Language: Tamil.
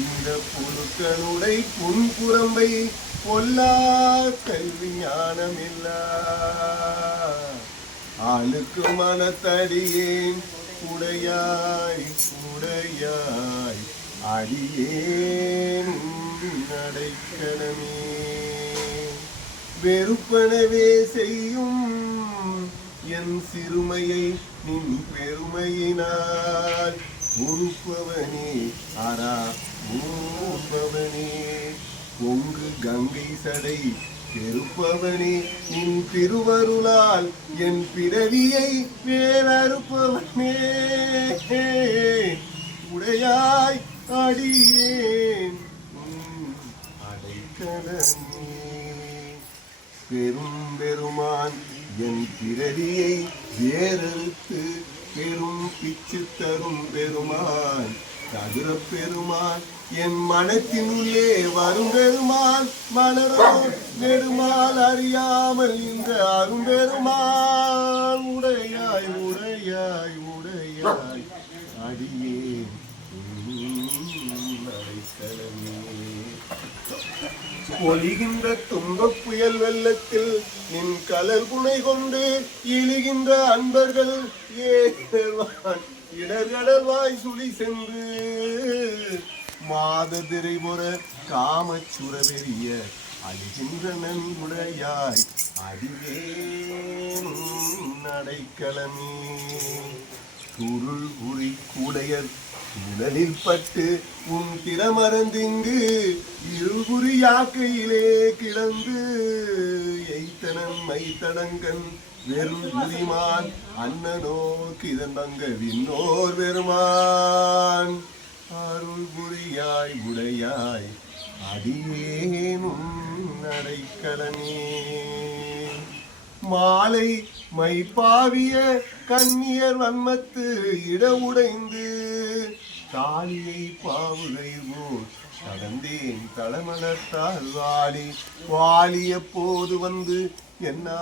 இந்த புழுக்களுடை புன்புறம்பை பொல்லா கல்வி ஞானமில்ல ஆளுக்கு மனத்தடியேன் உடையாய் உடையாய் அடியேன் அடைக்கலமே வெறுப்பனவே செய்யும் என் சிறுமையை நின் பெருமையினால் உறுப்பவனே அரா ஊர்பவனே பொங்கு கங்கை சடை பெருப்பவனே நின் திருவருளால் என் பிறவியை வேறறுப்பவனே உடையாய் அடியேன் அடைக்கலமே பெருமான் என் பிறவியை வேறறுத்து பெரும் பிச்சு தரும் பெருமான் சதுர பெருமான் என் மனத்தினுள்ளே வரும் பெருமான் மலரோ நெடுமால் அறியாமல் இந்த அரும்பெருமான் உடையாய் உடையாய் உடையாய் அடியே ஒலிகின்ற துன்பப் புயல் வெள்ளத்தில் நின் கலர் புனை கொண்டு இழுகின்ற அன்பர்கள் ஏவான் இடர்கடல்வாய் சுழி சென்று மாத திரைபுற காமச்சுர பெரிய அழிகின்ற நன்குடையாய் அடியேன் அடைக்கலமே சுருள் உரி கூடையர் உடலில் பட்டு உன் திறமறந்திங்கு இருகுறி யாக்கையிலே கிடந்து எய்த்தனன் மைத்தடங்கன் வெறும் குதிமான் அண்ணனோ கிதந்தங்க விண்ணோர் பெருமான் அருள் புரியாய் உடையாய் அடியேனும் அடைக்கலமே மாலை மைப்பாவிய கண்ணியர் வன்மத்து இட உடைந்து தாலியை பாவுகை போல் கடந்தேன் தளமலத்தால் வாலி வாலிய போது வந்து என்ன